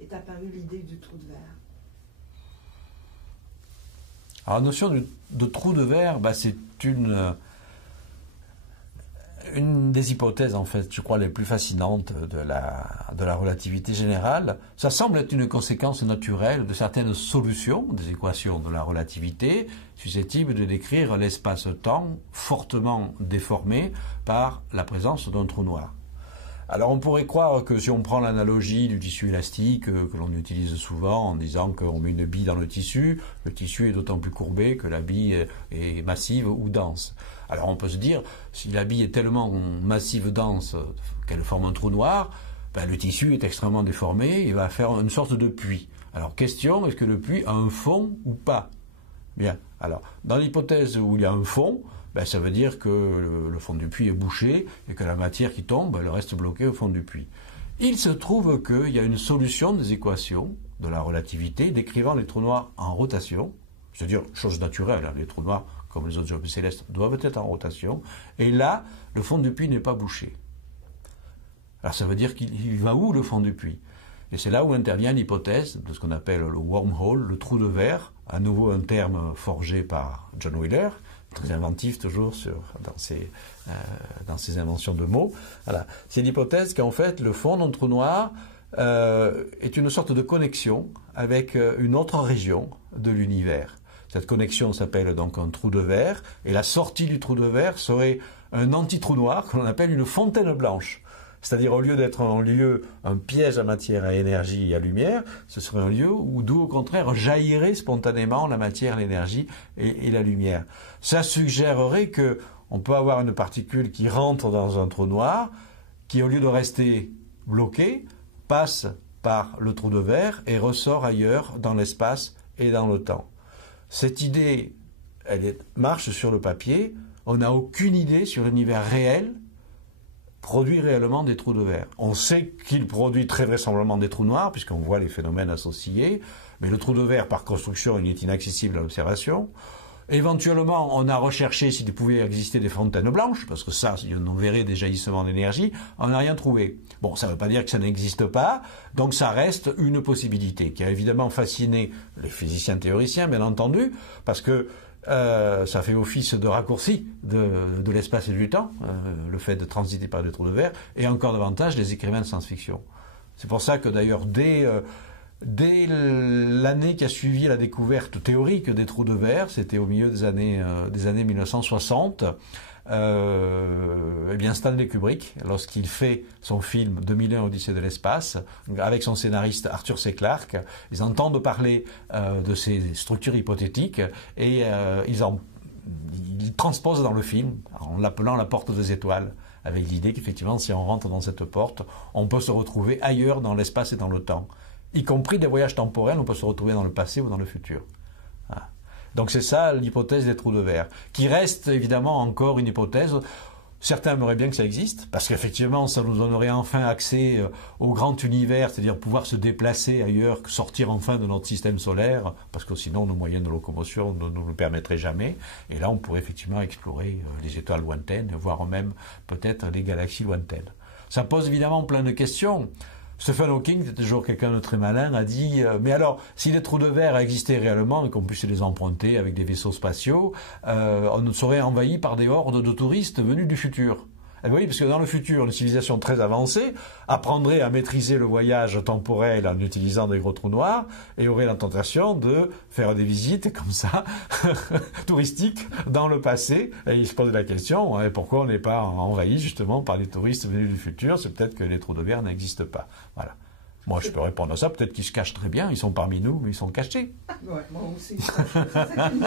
est apparue l'idée du trou de verre? Alors, la notion de trou de verre, c'est une des hypothèses, en fait, je crois, les plus fascinantes de la relativité générale. Ça semble être une conséquence naturelle de certaines solutions des équations de la relativité, susceptibles de décrire l'espace-temps fortement déformé par la présence d'un trou noir. Alors on pourrait croire que si on prend l'analogie du tissu élastique que l'on utilise souvent en disant qu'on met une bille dans le tissu est d'autant plus courbé que la bille est massive ou dense. Alors on peut se dire, si la bille est tellement massive, dense, qu'elle forme un trou noir, le tissu est extrêmement déformé, il va faire une sorte de puits. Alors question, est-ce que le puits a un fond ou pas? Bien, alors dans l'hypothèse où il y a un fond, ça veut dire que le fond du puits est bouché et que la matière qui tombe, elle reste bloquée au fond du puits. Il se trouve qu'il y a une solution des équations de la relativité décrivant les trous noirs en rotation, c'est-à-dire chose naturelle, les trous noirs, comme les autres objets célestes, doivent être en rotation, et là, le fond du puits n'est pas bouché. Alors ça veut dire qu'il va où le fond du puits? Et c'est là où intervient l'hypothèse de ce qu'on appelle le wormhole, le trou de verre, à nouveau un terme forgé par John Wheeler, très inventif toujours dans ses inventions de mots. Voilà. C'est l'hypothèse qu'en fait le fond d'un trou noir est une sorte de connexion avec une autre région de l'univers. Cette connexion s'appelle donc un trou de verre, et la sortie du trou de verre serait un anti-trou noir que l'on appelle une fontaine blanche. C'est-à-dire, au lieu d'être un piège à matière, à énergie et à lumière, ce serait un lieu d'où, au contraire, jaillirait spontanément la matière, l'énergie et la lumière. Ça suggérerait qu'on peut avoir une particule qui rentre dans un trou noir, qui, au lieu de rester bloquée, passe par le trou de verre et ressort ailleurs dans l'espace et dans le temps. Cette idée, marche sur le papier. On n'a aucune idée sur l'univers réel produit réellement des trous de verre. On sait qu'il produit très vraisemblablement des trous noirs, puisqu'on voit les phénomènes associés, mais le trou de verre, par construction, il est inaccessible à l'observation. Éventuellement, on a recherché s'il pouvait exister des fontaines blanches, parce que ça, on verrait des jaillissements d'énergie, on n'a rien trouvé. Bon, ça ne veut pas dire que ça n'existe pas, donc ça reste une possibilité, qui a évidemment fasciné les physiciens théoriciens, bien entendu, parce que ça fait office de raccourci de l'espace et du temps, le fait de transiter par des trous de verre, et encore davantage les écrivains de science-fiction. C'est pour ça que d'ailleurs, dès l'année qui a suivi la découverte théorique des trous de verre, c'était au milieu des années 1960, Stanley Kubrick, lorsqu'il fait son film 2001 Odyssée de l'espace, avec son scénariste Arthur C. Clarke, ils entendent parler de ces structures hypothétiques et ils transposent dans le film, en l'appelant la porte des étoiles, avec l'idée qu'effectivement, si on rentre dans cette porte, on peut se retrouver ailleurs dans l'espace et dans le temps. Y compris des voyages temporels, on peut se retrouver dans le passé ou dans le futur. Voilà. Donc c'est ça l'hypothèse des trous de verre, qui reste évidemment encore une hypothèse. Certains aimeraient bien que ça existe, parce qu'effectivement ça nous donnerait enfin accès au grand univers, c'est-à-dire pouvoir se déplacer ailleurs, sortir enfin de notre système solaire, parce que sinon nos moyens de locomotion ne nous le permettraient jamais. Et là on pourrait effectivement explorer les étoiles lointaines, voire même peut-être les galaxies lointaines. Ça pose évidemment plein de questions. Stephen Hawking, c'est toujours quelqu'un de très malin, a dit mais alors, si les trous de verre existaient réellement et qu'on puisse les emprunter avec des vaisseaux spatiaux, on serait envahi par des hordes de touristes venus du futur. Et oui, parce que dans le futur, une civilisation très avancée apprendrait à maîtriser le voyage temporel en utilisant des gros trous noirs et aurait la tentation de faire des visites comme ça, touristiques, dans le passé. Et il se pose la question, pourquoi on n'est pas envahi justement par les touristes venus du futur? C'est peut-être que les trous de verre n'existent pas. Voilà. Moi, je peux répondre à ça. Peut-être qu'ils se cachent très bien. Ils sont parmi nous, mais ils sont cachés. Ouais, moi aussi. C'est une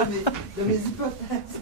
de mes hypothèses.